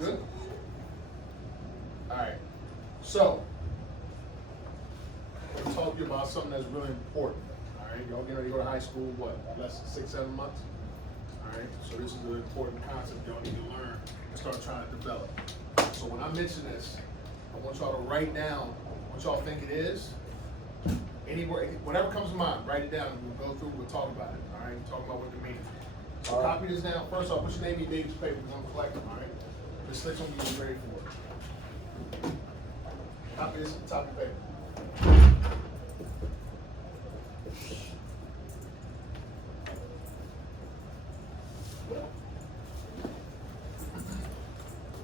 Good? All right. So, I'm going to talk to you about something that's really important. All right. Y'all getting ready to go to high school, what, less than 6, 7 months? All right. So this is an important concept y'all need to learn and start trying to develop. So when I mention this, I want y'all to write down what y'all think it is. Anywhere, whatever comes to mind, write it down and we'll go through, we'll talk about it. All right. Talk about what it means. So copy this down. First off, put your name and your date paper because I'm collecting, all right? Just slick on you when you're ready for it. Copy this at the top of your paper.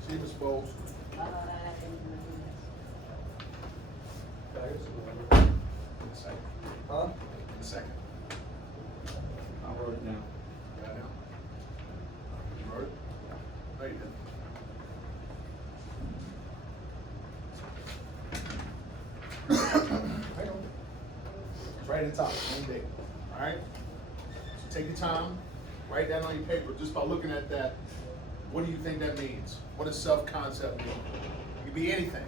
See, Ms. Bowles. In a second. Huh? In a second. I wrote it down. Got it now? You wrote it? No, you didn't. Hang on. It's right at the top, name date. All right? So take your time, write that on your paper. Just by looking at that, what do you think that means? What does self-concept mean? It could be anything.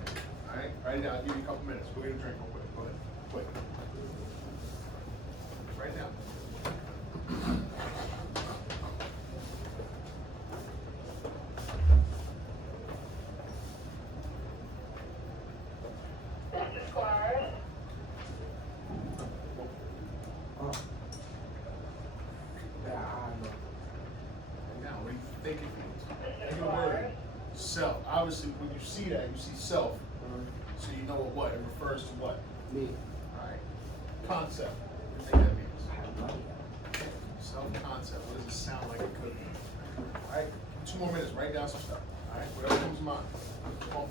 All right? Write it down. I'll give you a couple minutes. Go get a drink real quick. Go ahead. Quick. Right now. Mr. Squires, Oh. Yeah, I know. Now, what do you think it means? Mr. Think of the word. Squires, Self. Obviously, when you see that, you see self. So you know what it refers to what? Me. Alright. Concept. What do you think that means? I have no idea. Self-concept. What does it sound like it could be? Alright, 2 more minutes. Write down some stuff. Alright, whatever comes to mind. Come on.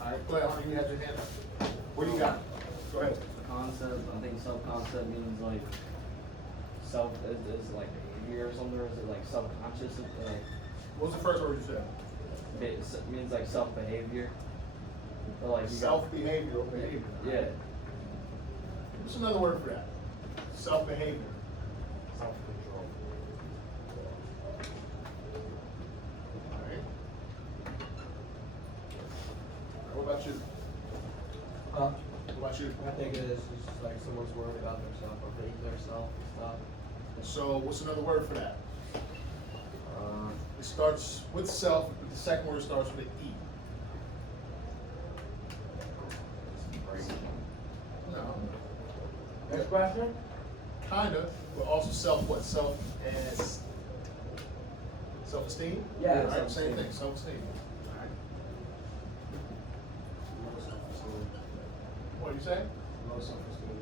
Alright, go ahead, honey, you had your hand up. What do you got? Go ahead. Concept, I think self-concept means like self is like behavior or something, or is it like self-conscious? Like What was the first word you said? it means like self-behavior. Or like you got- Self-behavior or behavior. Yeah. What's another word for that? Self-behavior. Self-control. Alright. What about you? Huh? What about you? I think it is just like someone's worried about themselves or thinking themselves and stuff. So what's another word for that? It starts with self, but the second word starts with an E. No. Next question? Kinda, but also self what? Self as self-esteem? Yeah, Alright, same self-esteem. thing, self-esteem. Alright. What do you say? Low self-esteem.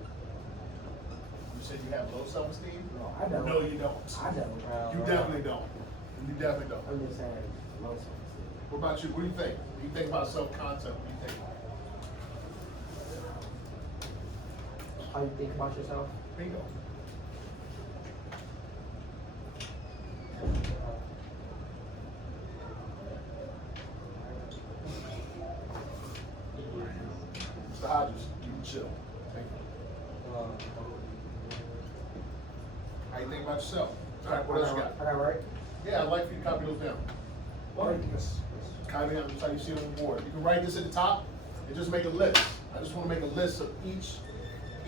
You said you have low self-esteem? No, I don't. No, you don't. I don't. You definitely don't. You definitely don't. I'm just saying low self-esteem. What about you? What do you think? When you think about self-concept, what do you think? How you think about yourself? Bingo. Mr. Hodges, you can chill. Thank you. How you think about yourself? All right, what else you got? I got right? Yeah, I'd like for you to copy those down. Yes. Copy down, just how you see it on the board. You can write this at the top and just make a list. I just want to make a list of each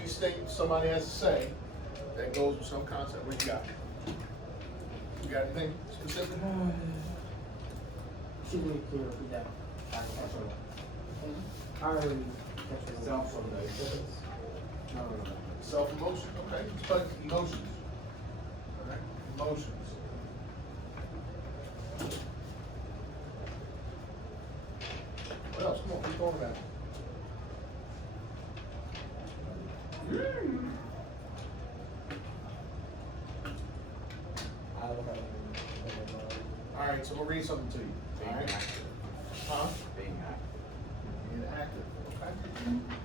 thing somebody has to say that goes with some concept. What you got? You got anything specific? She can repeat that. I already. Self-promotion. No. Self-emotion, okay. Let's put emotions. All right, emotions. What else? Come on, keep going about it. I don't have any. All right, so we'll read something to you. All right? Huh? Being active. Being active. Okay.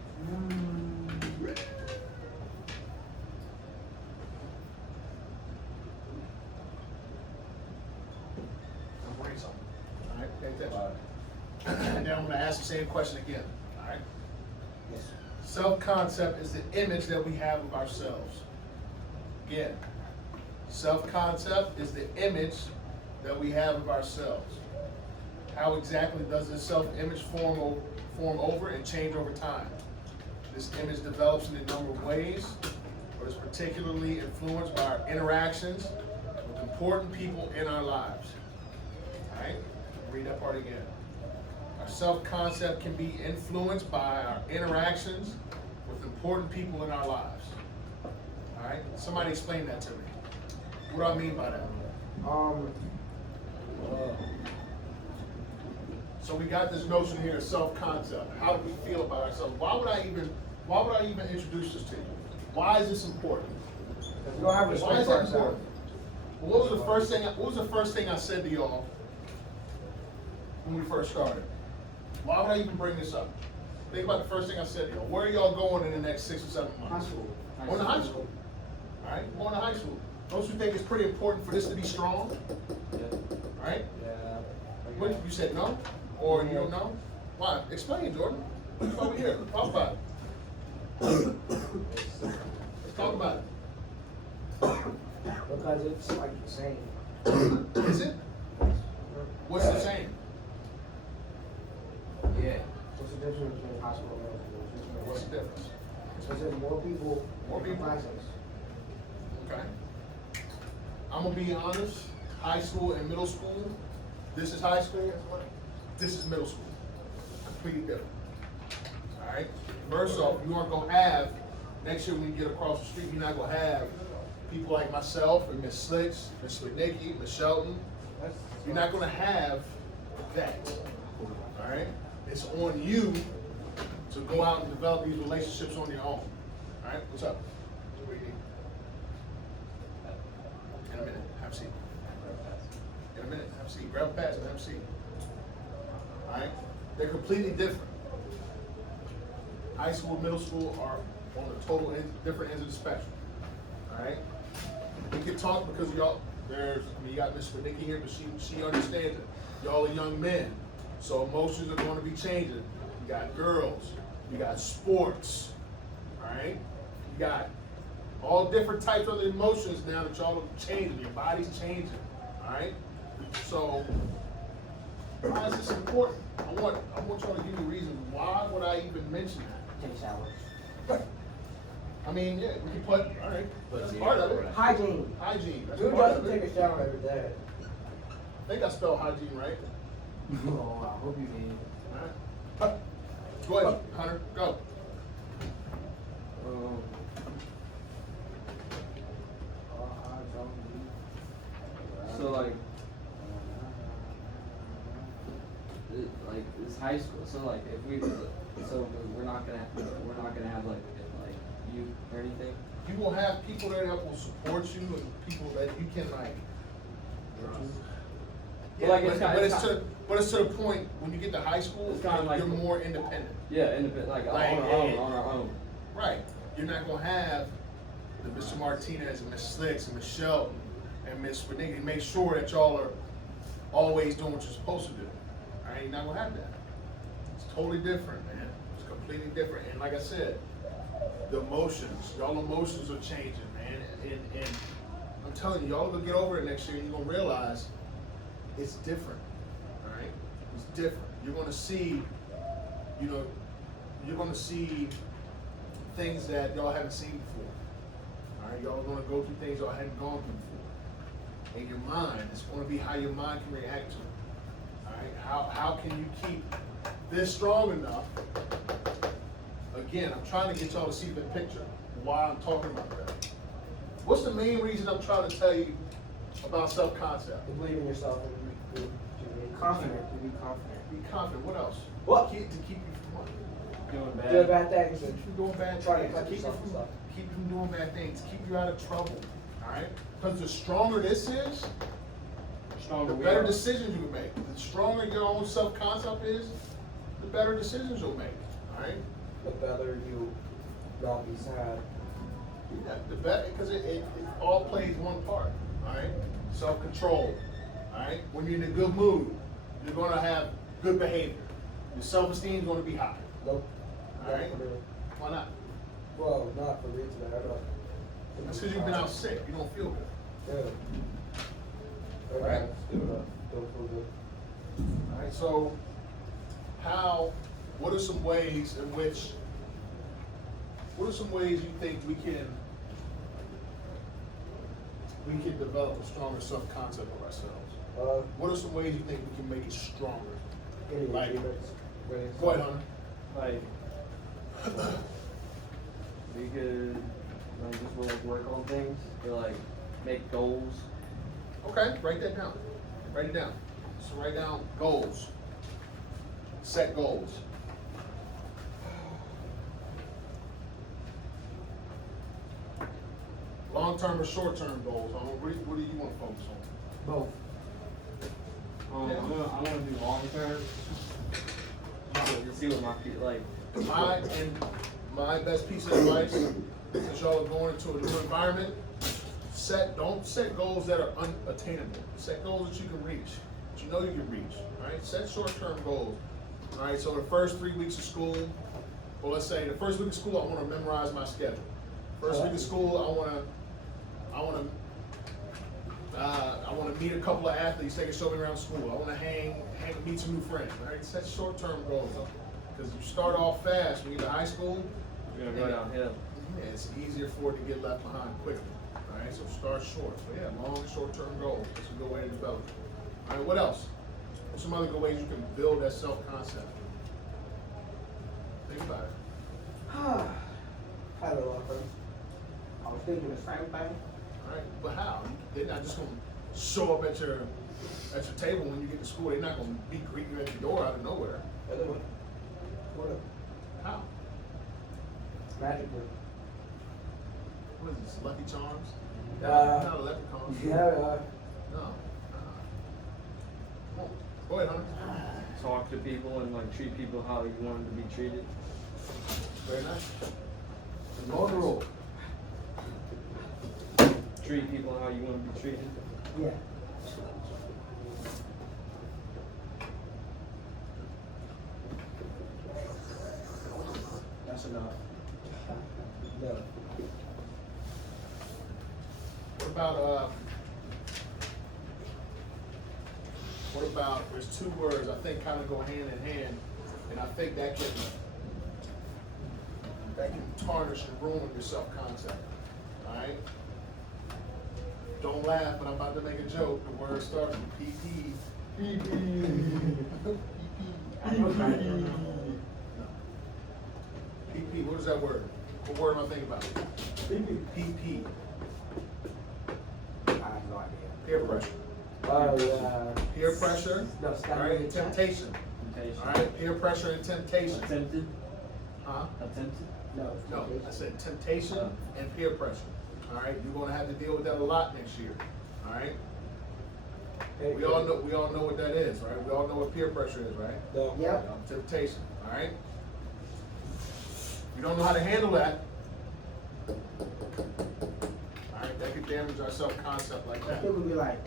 Pay attention. And then I'm gonna ask the same question again, all right? Yes. Self-concept is the image that we have of ourselves. Again, self-concept is the image that we have of ourselves. How exactly does this self-image form over and change over time? This image develops in a number of ways, but is particularly influenced by our interactions with important people in our lives. All right, read that part again. Our self-concept can be influenced by our interactions with important people in our lives. All right, somebody explain that to me. What do I mean by that? So we got this notion here of self-concept. How do we feel about ourselves? Why would I even introduce this to you? Why is this important? Because we don't have Why respect is for that ourselves. important? Well, what was the first thing I said to y'all when we first started? Why would I even bring this up? Think about the first thing I said to y'all. Where are y'all going in the next 6 or 7 months? High school. Going to high school. All right, going to high school. Don't you think it's pretty important for this to be strong? Yeah. Right? Yeah. What, you said no? Or you don't know? Why? Explain, Jordan. That's why we're here. Talk about it. Let's talk about it. Because it's like the same. Is it? What's the same? Yeah. What's the difference between high school and middle school? What's the difference? Because there's more people. More people. Classes. Okay. I'm gonna be honest, high school and middle school, this is high school, this is middle school. Completely different. All right? First off, you aren't gonna have, next year when you get across the street, you're not gonna have people like myself and Miss Slicks, Miss Nikki, Miss Shelton. You're not gonna have that. All right? It's on you to go out and develop these relationships on your own. All right? What's up? What do you need? In a minute, have a seat. In a minute, have a seat. Grab a pass and have a seat. All right? They're completely different. High school, middle school are on the total different ends of the spectrum. All right? We can talk because y'all, you got Miss Nikki here, but she understands it. Y'all are young men, so emotions are going to be changing. You got girls, you got sports, all right? You got all different types of emotions now that y'all are changing. Your body's changing, all right? So, why is this important? I want y'all to give me a reason. Why would I even mention that? Take showers. I mean, yeah, we can put, all right, that's part of it. Hygiene. Hygiene, that's Dude part doesn't of take it. a shower every day. I think I spelled hygiene right. Oh, I hope you did. All right. Go ahead, Hunter, go. So like it's high school. So like if we, so we're not gonna have like youth or anything. You will have people there that will support you and people that you can like. Yeah, Like, it's but it's to the point when you get to high school, It's kinda like- you're more independent. Yeah, independent, like Like, on our own. Right. You're not gonna have the Mr. Martinez and Miss Slicks and Miss Shelton and Miss Benigni make sure that y'all are always doing what you're supposed to do. All right, you're not gonna have that. It's totally different, man. It's completely different. And like I said, the emotions, y'all emotions are changing, man. And I'm telling you, y'all gonna get over it next year and you're gonna realize it's different. All right? It's different. You're gonna see, you're gonna see things that y'all haven't seen before. All right, y'all are gonna go through things y'all hadn't gone through before. In your mind, it's gonna be how your mind can react to it. All right, how can you keep this strong enough? Again, I'm trying to get y'all to see the picture. Why I'm talking about that. What's the main reason I'm trying to tell you about self-concept? To believe in yourself and to be confident. To be confident. Be confident. What else? What? To keep you from what? Doing bad. Do bad things. Keep you from doing bad Try to things. cut Keep you yourself and stuff. from doing bad things. Keep you out of trouble. All right? Because the stronger this is, Stronger the we better are. decisions you make. The stronger your own self-concept is, the better decisions you'll make. All right? The better you don't be sad. Yeah, the better, because it all plays one part. All right? Self-control. All right? When you're in a good mood. you're gonna have good behavior. Your self-esteem is gonna be high. Nope. All right? Not for me. Why not? Well, not for me today. I don't. That's because you've been out sick. You don't feel good. Yeah. Right. Still not. Don't feel good. All right, so what are some ways you think we can develop a stronger self-concept of ourselves? What are some ways you think we can make it stronger? Getting Like- achievements. Winning Go ahead, stuff. Hunter. Like, we could like just like work on things, or like make goals. Okay, write that down. Write it down. So write down goals. Set goals. Long-term or short-term goals? What do you want to focus on? Both. I'm gonna do long term. See what my feet like. My best piece of advice, since y'all are going into a new environment, don't set goals that are unattainable. Set goals that you can reach, that you know you can reach. All right, set short-term goals. All right, so the first 3 weeks of school, well, let's say the first week of school, I want to memorize my schedule. First week of school, I want to meet a couple of athletes. They can show me around school. I want to meet some new friends. Right? Set short-term goals, because you start off fast when you get to high school. You're gonna go downhill. Yeah, it's easier for it to get left behind quickly. All right, so start short. But yeah, long and short-term goals. That's a good way to develop it. All right, what else? What's some other good ways you can build that self-concept? Think about it. I don't know. I was thinking the same thing. All right, but how? They're not just gonna show up at your table when you get to school. They're not gonna be greeting you at the door out of nowhere. And then what? How? Magic word. What is this? Lucky Charms? Uh, Not a leprechaun. Yeah. No. Come on. Go ahead, Hunter. Talk to people and like treat people how you want them to be treated. Very nice. Know the rule. Treat people how you want to be treated. Yeah. That's enough. No. What about, there's two words I think kind of go hand in hand, and I think that can tarnish and ruin your self-concept, all right? Don't laugh, but I'm about to make a joke. The word starts with PP. PP, what is that word? What word am I thinking about? PP. I have no idea. Peer pressure. Yeah. Peer pressure, No, all stop right, making and sense. temptation. Temptation. All right, peer pressure and temptation. Attempted. Huh? Attempted. No. No, I said temptation and peer pressure. All right, you're gonna have to deal with that a lot next year. All right, we all know what that is, right? We all know what peer pressure is, right? No. Yep. Temptation. All right. You don't know how to handle that. All right, that could damage our self-concept like that. It would be like,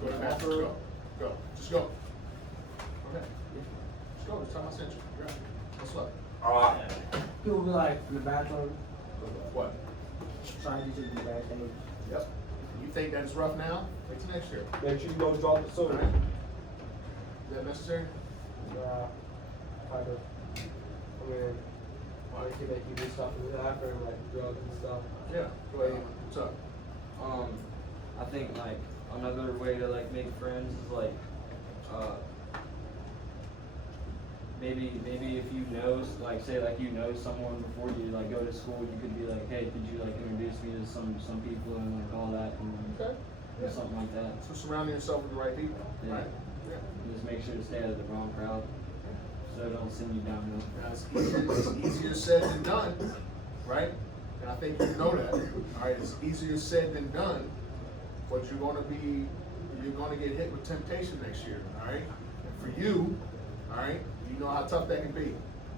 Go to the bathroom. Go. Go. Just go. Okay. Just go. Just tell my central. You're out. What's up? people would be like in the bathroom, What? trying to do bad things. Yep. You think that's rough now? Wait till next year. Make sure you don't drop the All soda. right. Is that necessary? Kind of. I mean, like you make you do stuff in the bathroom, like drugs and stuff. Yeah. Go ahead. What's up? I think like another way to like make friends is like, maybe if you know, like say like you know someone before you like go to school, you could be like, hey, could you like introduce me to some people and like all that and Okay. do something like that. So surrounding yourself with the right people. Yeah. Right. Yeah. And just make sure to stay out of the wrong crowd, so it don't send you downhill. Now, it's easier said than done, right? And I think you know that. All right, it's easier said than done, but you're gonna get hit with temptation next year, all right? And for you, all right, you know how tough that can be.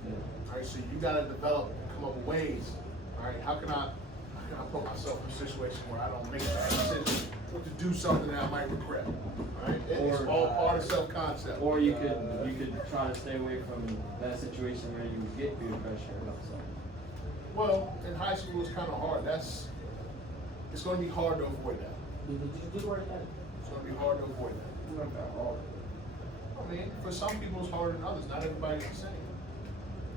Yeah. All right, so you gotta develop and come up with ways, all right? How can I put myself in a situation where I don't make bad decisions or to do something that I might regret. Right? It's Or, all part of self-concept. Or you could try to stay away from that situation where you get peer pressure about something. Well, in high school it's kind of hard. It's going to be hard to avoid that. Did you do work that? It's going to be hard to avoid that. You went that hard. I mean, for some people it's harder than others. Not everybody's the same.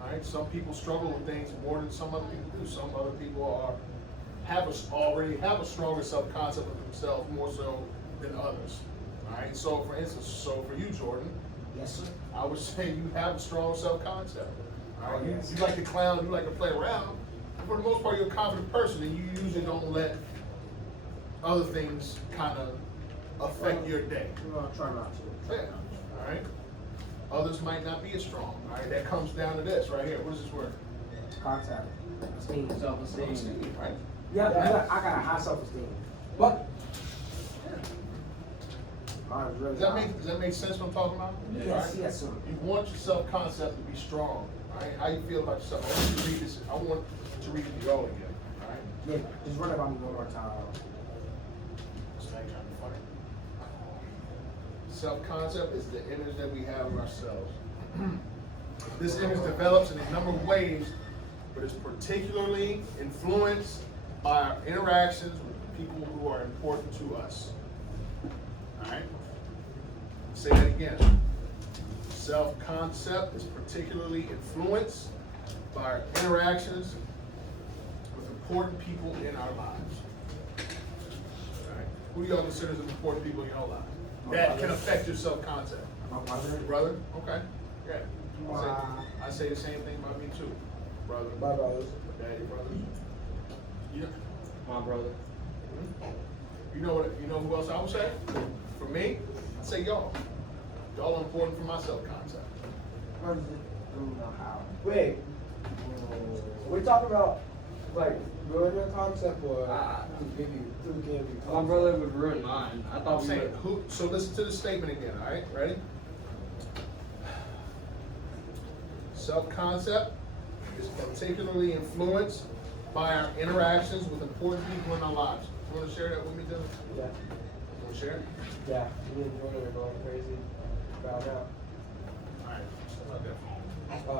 All right, some people struggle with things more than some other people do. Some other people already have a stronger self-concept of themselves more so than others. All right, so for instance, for you, Jordan, Yes, sir. I would say you have a strong self-concept. All right, Oh, yes. you like to clown, you like to play around. But for the most part, you're a confident person, and you usually don't let other things kind of affect your day. Well, try not to. Yeah, all right. Others might not be as strong. All right, that comes down to this right here. What is this word? Contact. Esteem. Self-esteem. Right? Yeah, I got a high self-esteem. But mine is really high. Does that make sense what I'm talking about? Yes, Right? yes, sir. You want your self-concept to be strong. All right? How you feel about yourself? I want you to read this. I want to read it all again. All right? Yeah, just run it by me one more time. This thing trying to be funny. Self-concept is the image that we have of ourselves. This image develops in a number of ways, but is particularly influenced by our interactions with the people who are important to us. All right? Say that again. Self-concept is particularly influenced by our interactions with important people in our lives. All right? Who do y'all consider as important people in your life? That can affect your self-concept. My brother. Your brother? Okay. Yeah. Wow. I say the same thing about me too. Brother. My brothers. Daddy, brother. You know, My brother. you know who else I would say? For me, I'd say y'all. Y'all are important for my self-concept. Brothers don't know how. Wait, we're talking about like ruin your concept or who gave you concept? My brother would ruin mine. I thought I'm we saying were. who, so listen to the statement again, all right? Ready? Self-concept is particularly influenced by our interactions with important people in our lives. You want to share that with me, Dylan? Yeah, You want to share it? yeah. Me and Jordan are going crazy about now. All right. How about that? Uh,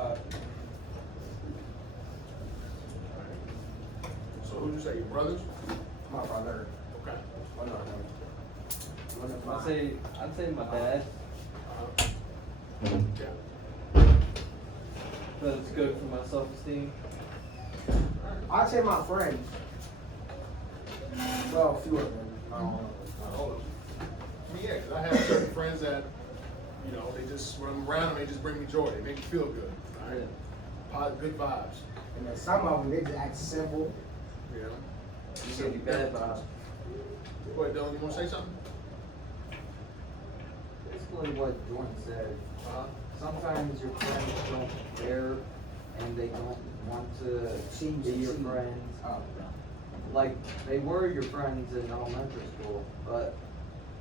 All right. So who'd you say, your brothers? My brother. Okay. One of them. One of mine. I'd say my dad. Yeah. But it's good for my self-esteem. I'd say my friends. Well, a few of them. Hold on. I mean, yeah, because I have certain friends that, you know, they just run around and they just bring me joy. They make me feel good. All right? Good vibes. And then some of them, they just act simple. You know? You give you bad vibes. Go ahead, Dylan. You want to say something? Basically what Jordan said, Uh-huh. sometimes your friends don't care and they don't want to See you be your succeed. friends. Oh, Like, they were your friends in elementary school, but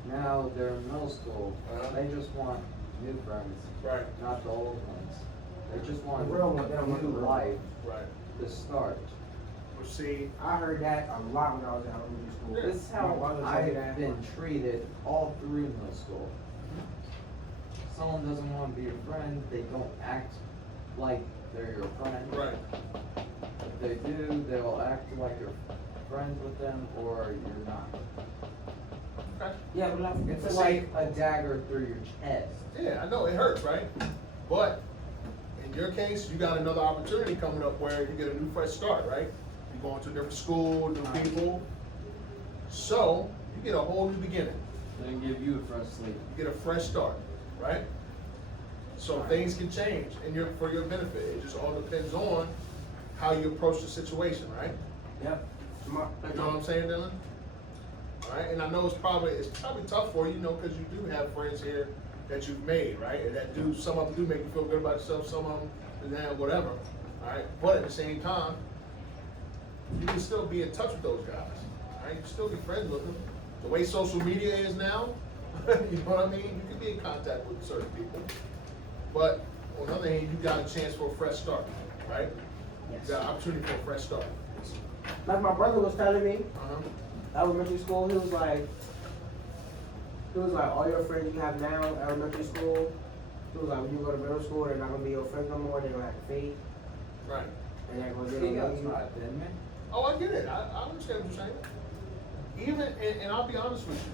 now they're in middle school. Uh-huh. They just want new friends, Right. not the old ones. They just want The real one, they don't a want the new real life Right. to start. Well, see, I heard that a lot when I was in elementary school. This is My how brother told me that. I've been treated all through middle school. Someone doesn't want to be your friend, they don't act like they're your friend. right. If they do, they'll act like you're friends with them or you're not. Okay. Yeah, but like, It's like a dagger through your chest. Yeah, I know, it hurts, right? But in your case, you got another opportunity coming up where you get a new fresh start, right? You're going to a different school, new people. So, you get a whole new beginning. Then give you a fresh slate. You get a fresh start, right? So things can change for your benefit. It just all depends on how you approach the situation, right? Yep. You know what I'm saying, Dylan? All right, and I know it's probably tough for you, you know, because you do have friends here that you've made, right? And that some of them do make you feel good about yourself, some of them, whatever. All right, but at the same time, you can still be in touch with those guys. All right, you can still be friends with them. The way social media is now, you know what I mean? You can be in contact with certain people. But on the other hand, you got a chance for a fresh start, right? Yes. You got an opportunity for a fresh start. Like my brother was telling me, Uh-huh. elementary school, he was like, It was like all your friends you have now, elementary school. It was like when you go to middle school, they're not gonna be your friends no more. They're gonna have to fade, Right. and they're gonna He get got on you. tried, didn't he? Oh, I get it. I understand what you're saying. Even, and I'll be honest with you.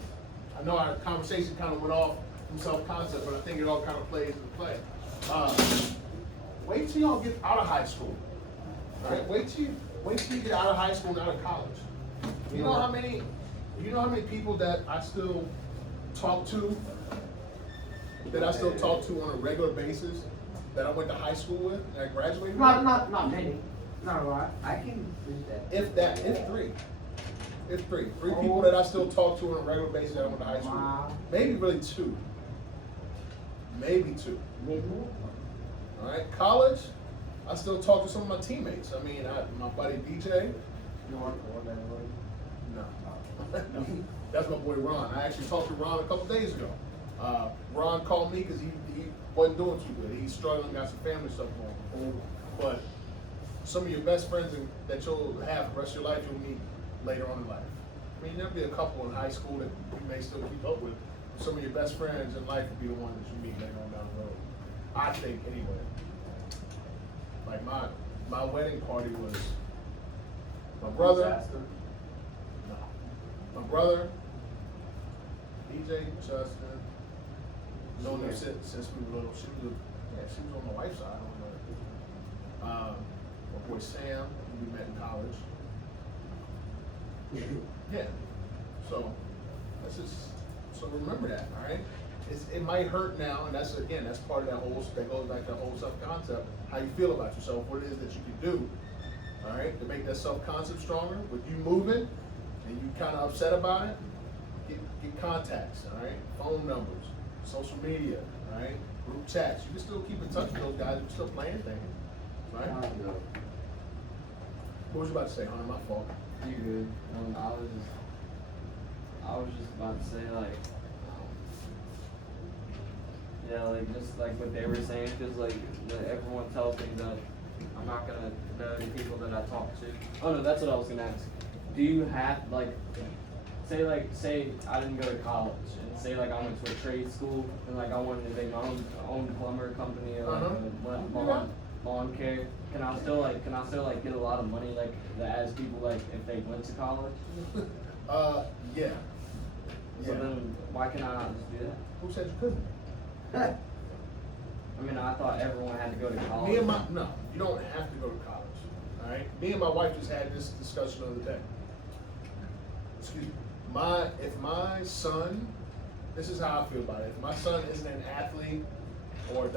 I know our conversation kind of went off from self-concept, but I think it all kind of plays into play. Wait till y'all get out of high school. All right? Wait till you get out of high school and out of college. You know how many people that I still talk to, on a regular basis, that I went to high school with, and I graduated with? Not many. Not a lot. I can do that. If three people that I still talk to on a regular basis that I went to high school. Wow. Maybe really two. Maybe two. Maybe. All right, college, I still talk to some of my teammates. I mean, my buddy DJ. No. No, that's my boy Ron. I actually talked to Ron a couple days ago. Ron called me because he wasn't doing too good. He's struggling, got some family stuff going on. But some of your best friends that you'll have the rest of your life, you'll meet later on in life. I mean, there'll be a couple in high school that you may still keep up with. Some of your best friends in life will be the ones that you meet later on down the road. I think, anyway. Like my wedding party was my brother. Disaster. No. My brother, DJ, Justin, known them since we were little. She was on my wife's side. My boy Sam, who we met in college. Yeah. So remember that, all right? It might hurt now, and that's part of that goes back to that whole self-concept, how you feel about yourself, what it is that you can do, all right, to make that self-concept stronger. With you moving and you kind of upset about it, get contacts, all right, phone numbers, social media, all right, group chats. You can still keep in touch with those guys. You can still plan things, right? What was you about to say, Hunter? My fault. You good? I was just about to say like, yeah, like just like what they were saying, because like everyone tells me that I'm not gonna know any people that I talk to. Oh no, that's what I was gonna ask. Do you have say I didn't go to college, and say like I went to a trade school, and like I wanted to make my own plumber company or like lawn care. Can I still get a lot of money like as people like if they went to college? Yeah. So then why can I not just do that? Who said you couldn't? I mean, I thought everyone had to go to college. No, you don't have to go to college. All right. Me and my wife just had this discussion the other day. Excuse me. If my son, this is how I feel about it. If my son isn't an athlete or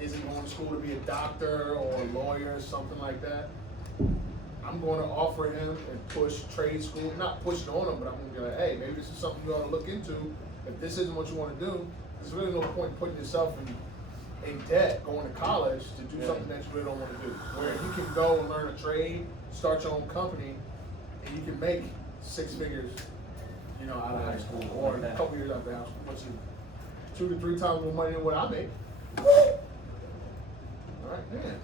isn't going to school to be a doctor or a lawyer or something like that, I'm going to offer him and push trade school. Not push it on him, but I'm going to be like, hey, maybe this is something you ought to look into. If this isn't what you want to do, there's really no point putting yourself in debt going to college to do something that you really don't want to do. Where you can go and learn a trade, start your own company, and you can make 6 figures, out of high school, or a couple years after high school. What's 2 to 3 times more money than what I make. All right, man.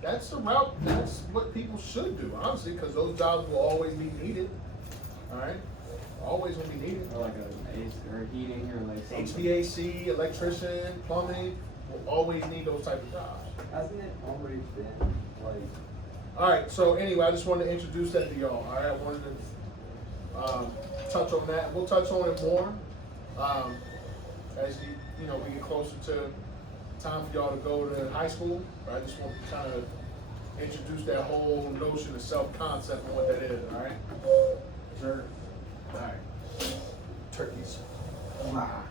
That's the route. That's what people should do, honestly, because those jobs will always be needed. All right, always will be needed. Or like a AC or heating or like something. HVAC, electrician, plumbing will always need those type of jobs. Hasn't it already been like? All right. So anyway, I just wanted to introduce that to y'all. All right, I wanted to touch on that. We'll touch on it more as we get closer to time for y'all to go to high school. But I just want to kind of introduce that whole notion of self-concept and what that is. All right. Sure. All right. Turkeys. Wow.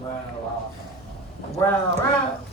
Wow. Wow.